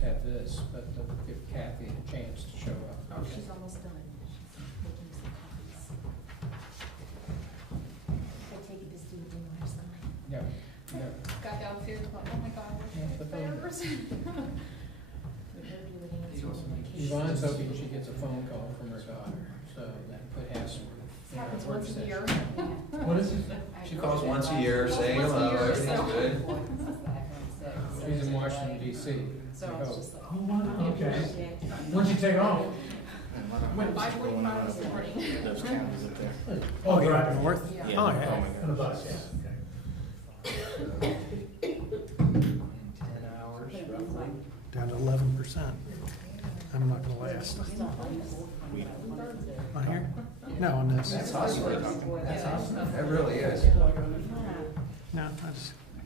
just have this, but we'll give Kathy a chance to show up. Oh, she's almost done. She's making some copies. I take it this dude didn't last night. Yeah, yeah. Got downstairs, thought, oh my God, Yeah, but then- fires. Yvonne's hoping she gets a phone call from her daughter, so that could have some. This happens once a year. What is it? She calls once a year saying Once a hello, year, everything's so- good. She's in Washington DC. So I was just like. Oh, wow, okay. When'd you take off? When 5:45 this morning. Those counties up there. Oh, driving north? Yeah. Oh, yeah. On the bus, yeah, okay. 10 hours roughly. Down to 11%. I'm not gonna last. On here? No, on this. That's awesome. That's awesome. It really is. No,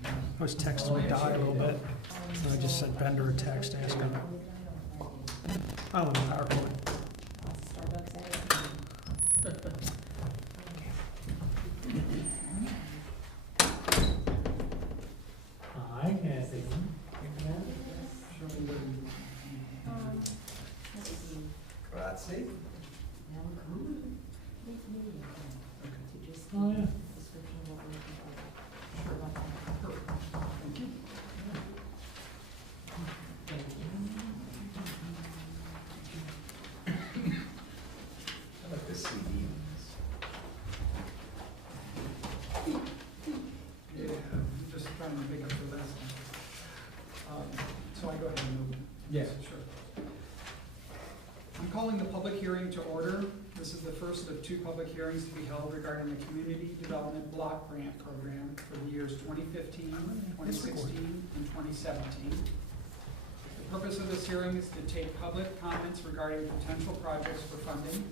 I was texting Di a little bit, and I just sent Bender a text asking. Oh, in the PowerPoint. Hi, Kathy. Grazie. Oh, yeah. I like the CD ones. Yeah, I'm just trying to make up for this. So I go ahead and move. Yes. Sure. I'm calling the public hearing to order. This is the first of two public hearings to be held regarding the Community Development Block Grant Program for the years 2015, 2016, and 2017. The purpose of this hearing is to take public comments regarding potential projects for funding.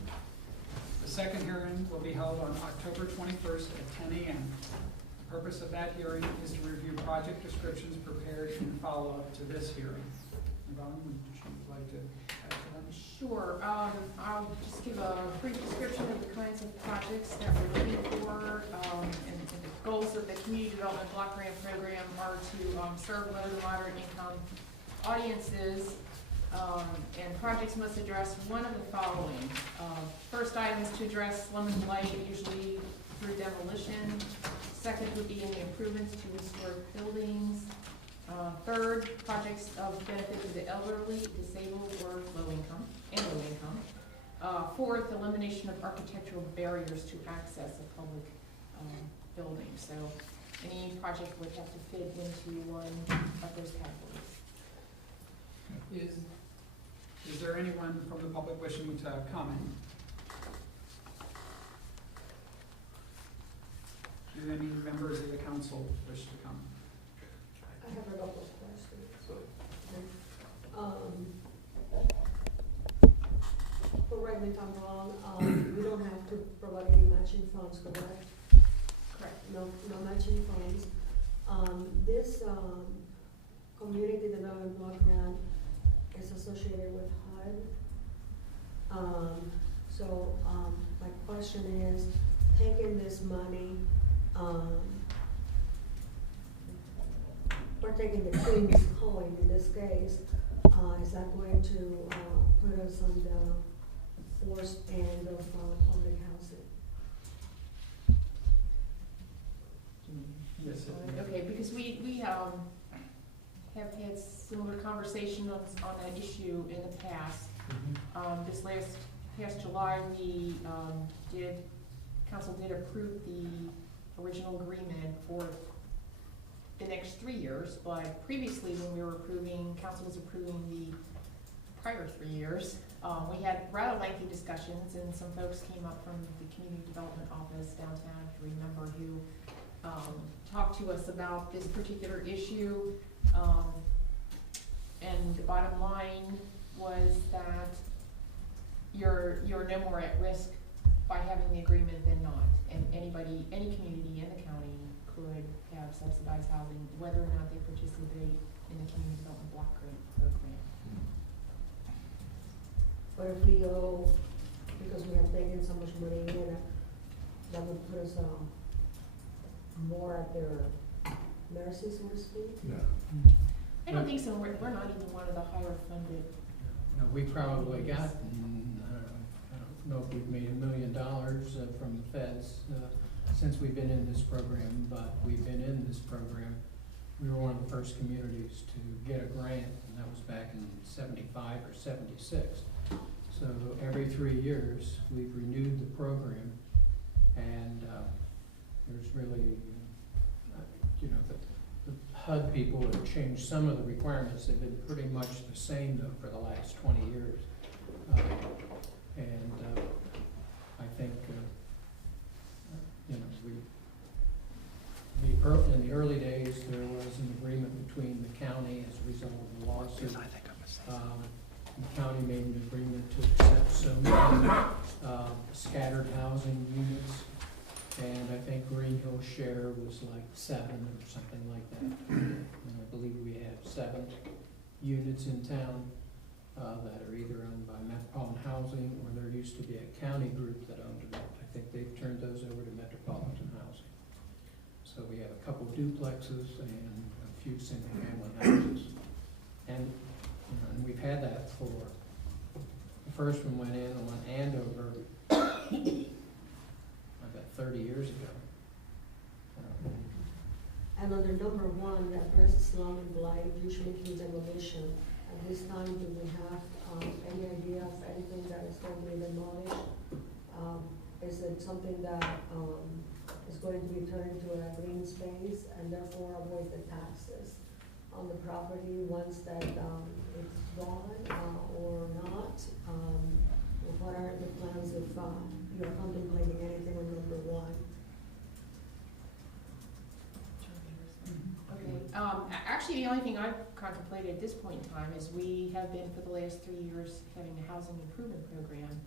The second hearing will be held on October 21st at 10 a.m. The purpose of that hearing is to review project descriptions prepared in follow-up to this hearing. Yvonne, would you like to add to that? Sure, I'll just give a brief description of the kinds of projects that we're looking for, and the goals of the Community Development Block Grant Program are to serve low to moderate income audiences, and projects must address one of the following. First item is to address slum and blight, usually through demolition. Second would be any improvements to historic buildings. Third, projects of benefit to the elderly, disabled, or low income. Fourth, elimination of architectural barriers to access a public building. So any project would have to fit into one of those categories. Is there anyone from the public wishing to comment? Do any members of the council wish to come? I have a couple of questions. Correct me if I'm wrong, we don't have to provide any matching funds, correct? Correct. No matching funds. This community development block grant is associated with HUD. My question is, taking this money, we're taking the Queen's coin in this case, is that going to put us on the worst end of public housing? Yes. Okay, because we have had similar conversations on that issue in the past. This past July, council did approve the original agreement for the next 3 years, but previously when we were council was approving the prior 3 years, we had rather lengthy discussions, and some folks came up from the community development office downtown, if you remember, who talked to us about this particular issue. And the bottom line was that you're no more at risk by having the agreement than not. And any community in the county could have subsidized housing, whether or not they participate in the community development block grant program. But if we owe, because we have taken so much money in, that would put us more at their mercy, so to speak? Yeah. I don't think so, we're not even one of the higher funded. No, we probably got, I don't know if we've made $1 million from the feds since we've been in this program, but we've been in this program. We were one of the first communities to get a grant, and that was back in '75 or '76. So every 3 years, we've renewed the program, and there's really, the HUD people have changed some of the requirements. They've been pretty much the same though for the last 20 years. I think, in the early days, there was an agreement between the county as a result of the lawsuit. The county made an agreement to accept so many scattered housing units, and I think Greenhills' share was like 7 or something like that. And I believe we have 7 units in town that are either owned by Metropolitan Housing, or there used to be a county group that owned them. I think they've turned those over to Metropolitan Housing. So we have a couple duplexes and a few single-family houses. And we've had that for, the first one went in on Andover, about 30 years ago. And under number 1, that addresses long and blight, usually through demolition. At this time, do we have any idea of anything that is going to be demolished? Is it something that is going to be turned into a green space and therefore avoid the taxes on the property once that it's gone or not? What are the plans if you're contemplating anything on number 1? Okay, actually, the only thing I've contemplated at this point in time is we have been for the last 3 years having a housing improvement program.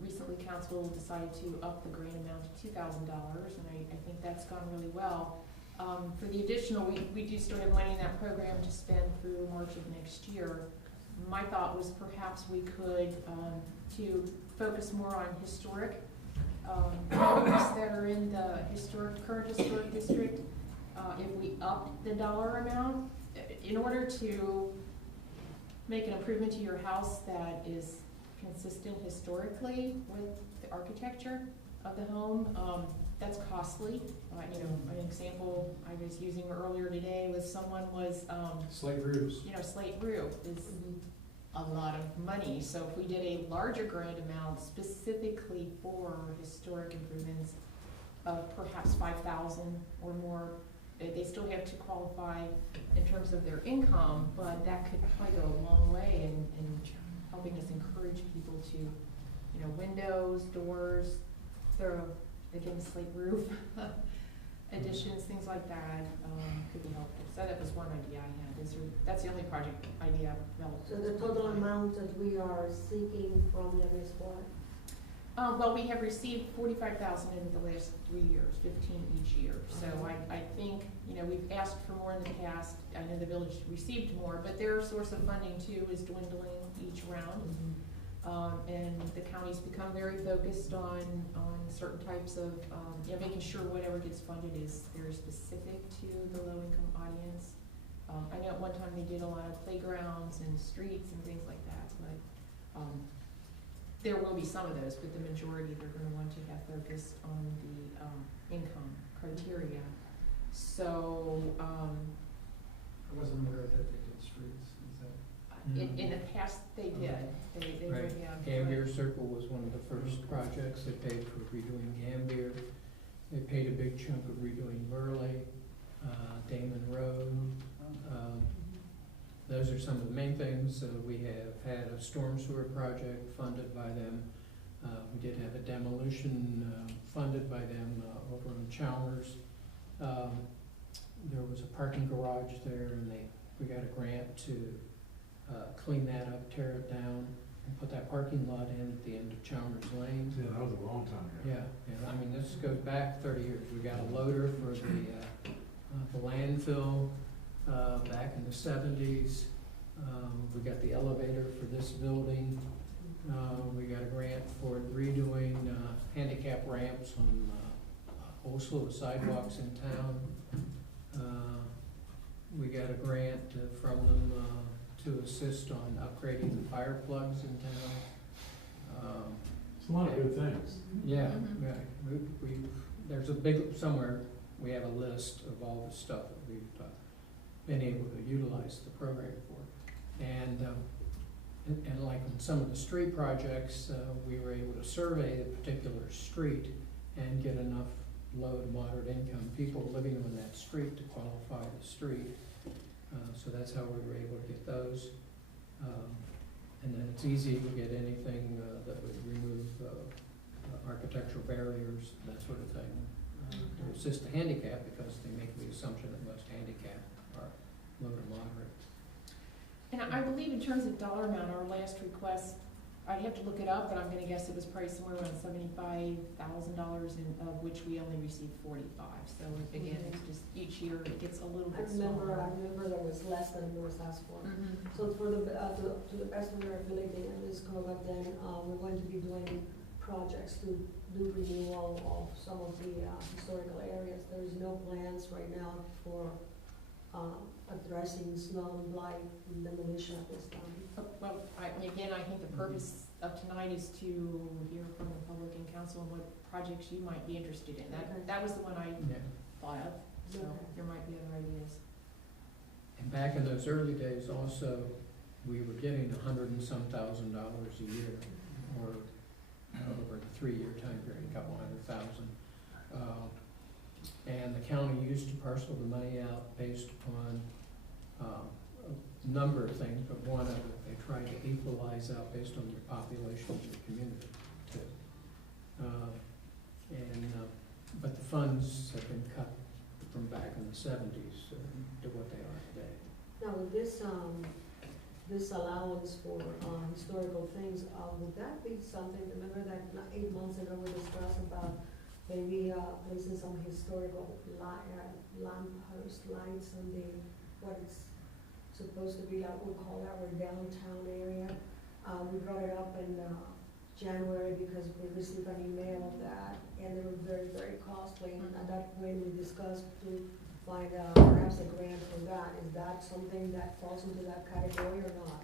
Recently, council decided to up the grant amount to $2,000, and I think that's gone really well. For the additional, we do still have money in that program to spend through March of next year. My thought was perhaps we could, to focus more on historic homes that are in the current historic district. If we upped the dollar amount, in order to make an improvement to your house that is consistent historically with the architecture of the home, that's costly. An example I was using earlier today was someone was, slate roofs. Slate roof is a lot of money. So if we did a larger grant amount specifically for historic improvements of perhaps 5,000 or more, they still have to qualify in terms of their income, but that could probably go a long way in helping us encourage people to, windows, doors, again, slate roof additions, things like that could be helpful. So that was one idea I had. That's the only project idea I've developed. So the total amount that we are seeking from them is what? Well, we have received $45,000 in the last 3 years, 15 each year. So I think, we've asked for more in the past. I know the village received more, but their source of funding too is dwindling each round. And the county's become very focused on certain types of, making sure whatever gets funded is very specific to the low-income audience. I know at one time they did a lot of playgrounds and streets and things like that, but there will be some of those, but the majority they're going to want to have focused on the income criteria. So I wasn't aware that they did streets. Is that? in the past they did. They Right. would have. Gambier Circle was one of the first projects. They paid for redoing Gambier. They paid a big chunk of redoing Burley, Damon Road. Those are some of the main things. We have had a storm sewer project funded by them. We did have a demolition funded by them over in Chalmers. There was a parking garage there, and we got a grant to clean that up, tear it down, and put that parking lot in at the end of Chalmers Lane. Yeah, that was a long time ago. Yeah, I mean, this goes back 30 years. We got a loader for the landfill back in the 70s. We got the elevator for this building. We got a grant for redoing handicap ramps on a whole slew of sidewalks in town. we got a grant from them to assist on upgrading the fire plugs in town. It's a lot of good things. Yeah, Mhm. yeah, there's a big, somewhere, we have a list of all the stuff that we've been able to utilize the program for. And like on some of the street projects, we were able to survey a particular street and get enough low to moderate income people living on that street to qualify the street. So that's how we were able to get those. And then it's easy to get anything that would remove architectural barriers, that sort of thing, to assist the handicap, because they make the assumption that most handicap are low to moderate. And I believe in terms of dollar amount, our last request, I'd have to look it up, but I'm gonna guess it was probably somewhere around $75,000, of which we only received 45. So again, it's just each year it gets a little I bit remember smaller. there was less than it was asked for. Mhm. So for the, to the best of our ability in this program, then, we're going to be doing projects to do renewal of some of the, historical areas. There is no plans right now for, addressing snow and blight and demolition at this time. Well, again, I think the purpose of tonight is to hear from the public and council on what projects you might be interested in. Okay. That was the one I Yeah. thought of, so Okay. there might be other ideas. And back in those early days also, we were getting $100 and some thousand a year, or over the 3-year time period, a couple $100,000. And the county used to parcel the money out based upon a number of things, but one of it, they tried to equalize out based on the population of the community too. But the funds have been cut from back in the 70s to what they are today. Now, with this, this allowance for, historical things, would that be something, remember that 8 months ago we discussed about maybe, placing some historical lamppost lights on the, what it's supposed to be, like we call our downtown area. We brought it up in, January because we received an email of that, and they were very, very costly. And at that point, we discussed to find, perhaps a grant for that. Is that something that falls into that category or not?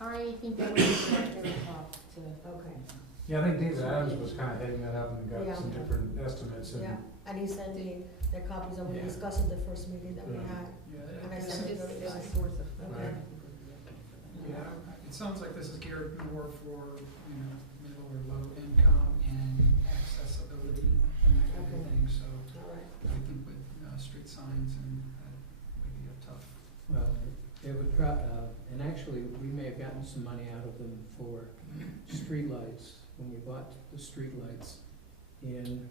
I think that would be very tough to. Okay. Yeah, I think David Adams was kind of heading that up and got Yeah. some different estimates. And Yeah, and he sent me the copies that we Yeah. discussed at the first meeting that we Yeah. had. Yeah, And I This sent it is to a everybody. source of. Okay. yeah, it sounds like this is geared more for, middle or low income and accessibility and that kind of Okay. thing, so All right. I think with, street signs and that would be a tough. Well, it would and actually, we may have gotten some money out of them for streetlights, when we bought the streetlights in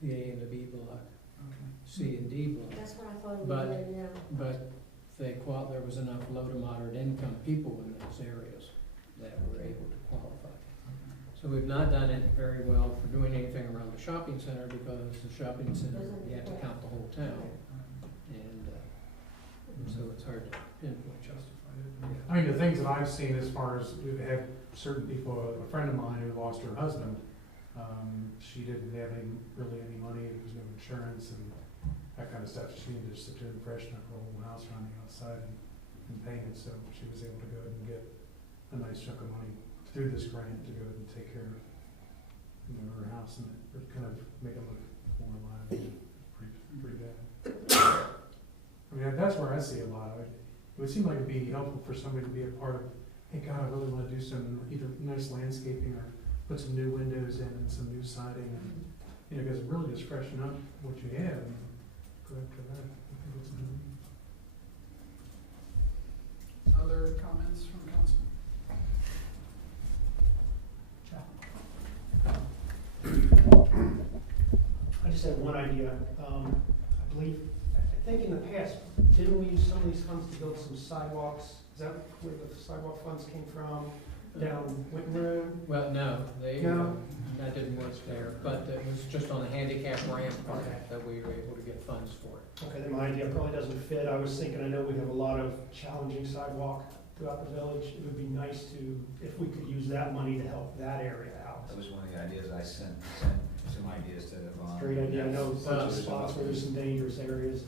the A and the B block, Okay. C and D block. That's what I thought it But- would be, yeah. But there was enough low to moderate income people in those areas that were able to qualify. So we've not done it very well for doing anything around the shopping center, because the shopping center, you have to count the whole town, and so it's hard to pinpoint. Justified it. I mean, the things that I've seen as far as we've had certain people, a friend of mine who lost her husband, she didn't have really any money, there was no insurance and that kind of stuff. She needed to sit there and freshen up her whole house around the outside and paint it, so she was able to go ahead and get a nice chunk of money through this grant to go ahead and take care of, her house, and it kind of made it look more alive and pretty bad. I mean, that's where I see a lot of it. It would seem like it'd be helpful for somebody to be a part of, hey, God, I really want to do some either nice landscaping or put some new windows in and some new siding, and, because it really just freshen up what you have and go after that. I think it's Other comments from council? I just had one idea. I think in the past, didn't we use some of these funds to build some sidewalks? Is that where the sidewalk funds came from, down Winton Road? Well, no, No? that didn't work there, but it was just on the handicap ramp part Okay. that we were able to get funds for it. Okay, then my idea probably doesn't fit. I was thinking, I know we have a lot of challenging sidewalk throughout the village. It would be nice to, if we could use that money to help that area out. That was one of the ideas I sent some ideas to Yvonne. Great idea. I know a bunch of Well, spots where there's some dangerous areas.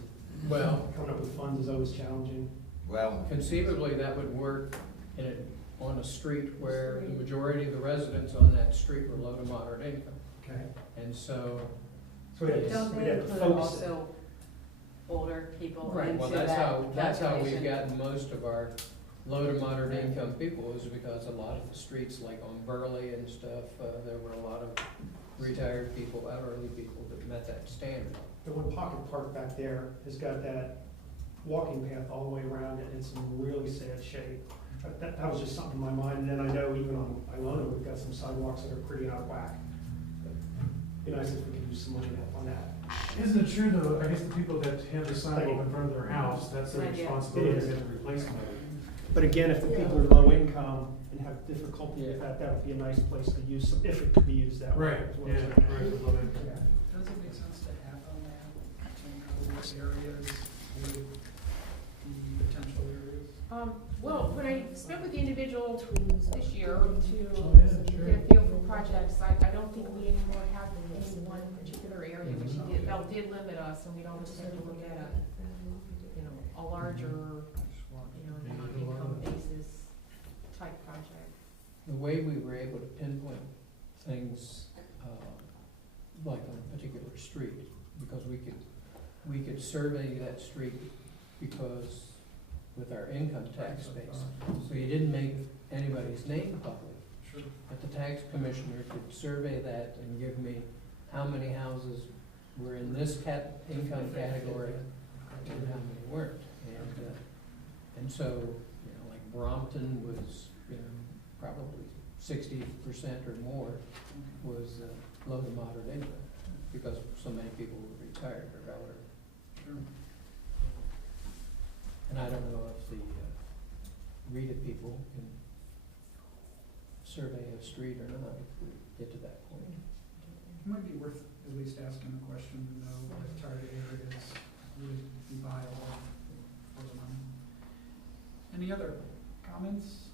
Well, Coming up with funds is always challenging. Well, conceivably, that would work on a street where the majority of the residents on that street were low to moderate income. Okay. And so, So we'd have to Don't they focus it. include also older people right, into well, that that's how we've calculation? gotten most of our low to moderate income people, is because a lot of the streets, like on Burley and stuff, there were a lot of retired people, elderly people that met that standard. The one pocket park back there has got that walking path all the way around it, it's in really sad shape. That was just something in my mind, and then I know even on Ilona, we've got some sidewalks that are pretty out of whack. It'd be nice if we could use some money on that. Isn't it true though, I guess the people that have the sidewalk in front of their house, that's their Idea. responsibility It is. to replace them. But again, if the people are low income and have difficulty with that, that would be a nice place to use, if it could be used that way. Right, is what yeah, I'm saying. right, with low income. Yeah. Does it make sense to have on that, to encode areas with the potential areas? Well, when I spoke with the individual this year Oh, to yeah, sure. get a feel for projects, I don't think we anymore have any one particular area, which did limit us, and we'd almost have to look at a larger, income basis type project. The way we were able to pinpoint things, like on a particular street, because we could survey that street because with our income tax base. So you didn't make anybody's name public. Sure. But the tax commissioner could survey that and give me how many houses were in this income category and how many weren't. And so, like Brompton was, probably 60% or more was low to moderate income, because so many people were retired or elderly. Sure. And I don't know if the RETA people can survey a street or not if we get to that point. It might be worth at least asking the question to know if target areas would be viable for the money. Any other comments?